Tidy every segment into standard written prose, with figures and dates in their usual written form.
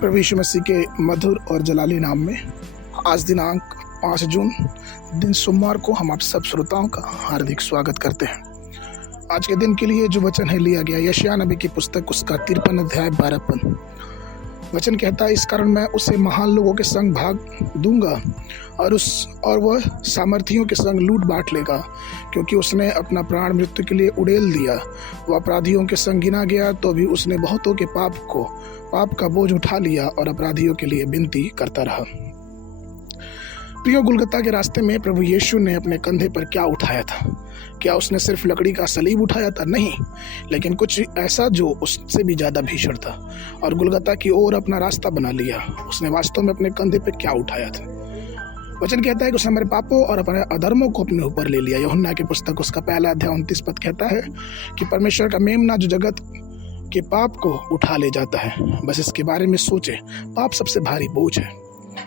प्रभु यीशु मसीह के मधुर और जलाली नाम में आज दिनांक 5 जून दिन सोमवार को हम आप सब श्रोताओं का हार्दिक स्वागत करते हैं। आज के दिन के लिए जो वचन है लिया गया यशायाह नबी की पुस्तक उसका 53 अध्याय 12 पद। वचन कहता है, इस कारण मैं उसे महान लोगों के संग भाग दूंगा और वह सामर्थियों के संग लूट बांट लेगा, क्योंकि उसने अपना प्राण मृत्यु के लिए उड़ेल दिया। वह अपराधियों के संग गिना गया तो भी उसने बहुतों के पाप का बोझ उठा लिया और अपराधियों के लिए विनती करता रहा। प्रियो, गुलगुता के रास्ते में प्रभु यीशु ने अपने कंधे पर क्या उठाया था? क्या उसने सिर्फ लकड़ी का सलीब उठाया था? नहीं, लेकिन कुछ ऐसा जो उससे भी ज्यादा भीषण था और गुलगुता की ओर अपना रास्ता बना लिया। उसने वास्तव में अपने कंधे पर क्या उठाया था? वचन कहता है कि उसने हमारे पापों और अपने अधर्मों को अपने ऊपर ले लिया। यूहन्ना की पुस्तक उसका 1 अध्याय 29 पद कहता है कि परमेश्वर का मेमना जो जगत के पाप को उठा ले जाता है। बस इसके बारे में सोचे, पाप सबसे भारी बोझ है।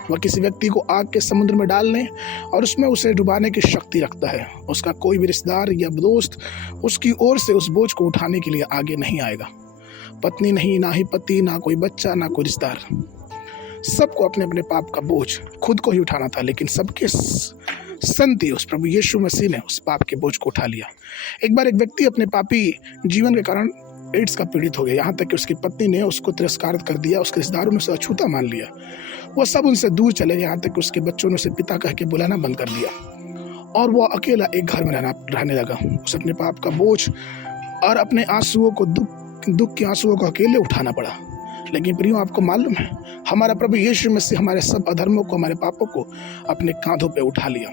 वह किसी व्यक्ति को आग के समुद्र में डालने और उसमें उसे डुबाने की शक्ति रखता है। उसका कोई भी रिश्तेदार या दोस्त उसकी ओर से उस बोझ को उठाने के लिए आगे नहीं आएगा। पत्नी नहीं, ना ही पति, ना कोई बच्चा, ना कोई रिश्तेदार। सबको अपने अपने पाप का बोझ खुद को ही उठाना था, लेकिन सबके संति उस प्रभु यीशु मसीह ने उस पाप के बोझ को उठा लिया। एक बार एक व्यक्ति अपने पापी जीवन के कारण एड्स का पीड़ित हो गया, यहाँ तक कि उसकी पत्नी ने उसको तिरस्कार कर दिया, उसके रिश्तेदारों ने उसे अछूता मान लिया। वो सब उनसे दूर चले गए, यहाँ तक कि उसके बच्चों ने उसे पिता कह के बुलाना बंद कर दिया और वो अकेला एक घर में रहने लगा। उसे अपने पाप का बोझ और अपने आंसुओं को दुख के आंसुओं को अकेले उठाना पड़ा। लेकिन प्रियो, आपको मालूम है, हमारा प्रभु यीशु मसीह हमारे सब अधर्मों को, हमारे पापों को अपने कांधों पे उठा लिया।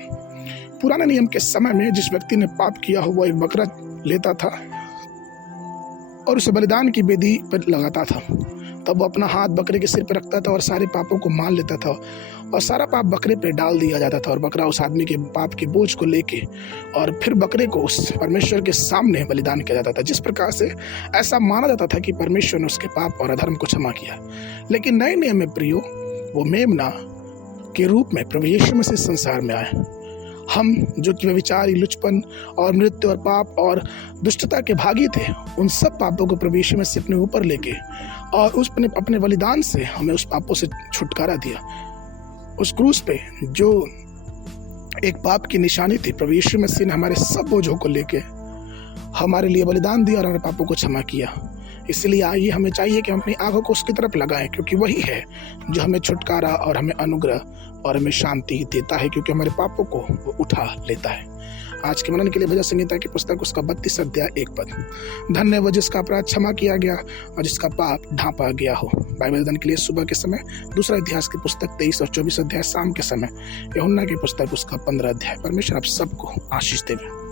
पुराने नियम के समय में जिस व्यक्ति ने पाप किया हो वो एक बकरा लेता था और उसे बलिदान की वेदी पर लगाता था। तब वो अपना हाथ बकरे के सिर पर रखता था और सारे पापों को मान लेता था और सारा पाप बकरे पे डाल दिया जाता था और बकरा उस आदमी के पाप के बोझ को लेके और फिर बकरे को उस परमेश्वर के सामने बलिदान किया जाता था। जिस प्रकार से ऐसा माना जाता था कि परमेश्वर ने उसके पाप और अधर्म को क्षमा किया। लेकिन नए नियम में प्रियो, वो मेमना के रूप में प्रभु यीशु मसीह संसार में आए। हम जो व्यभिचारी, लुचपन और मृत्यु और पाप और दुष्टता के भागी थे, उन सब पापों को प्रभु यीशु मसीह अपने ऊपर लेके और उसने अपने बलिदान से हमें उस पापों से छुटकारा दिया। उस क्रूस पे जो एक पाप की निशानी थी, प्रभु यीशु मसीह ने हमारे सब बोझों को लेके हमारे लिए बलिदान दिया और हमारे पापों को क्षमा किया। इसलिए आइए, हमें चाहिए कि हम अपनी आंखों को उसकी तरफ लगाएं, क्योंकि वही है जो हमें छुटकारा और हमें अनुग्रह और हमें शांति देता है, क्योंकि हमारे पापों को वो उठा लेता है। आज के मनन के लिए भजन संहिता की पुस्तक उसका 32 अध्याय 1 पद। धन्य वो जिसका अपराध क्षमा किया गया और जिसका पाप ढांपा गया हो। बाइबल अध्ययन के लिए सुबह के समय दूसरा इतिहास की पुस्तक 23 और 24 अध्याय, शाम के समय यूहन्ना की पुस्तक उसका 15 अध्याय। परमेश्वर आप सबको आशीष देवे।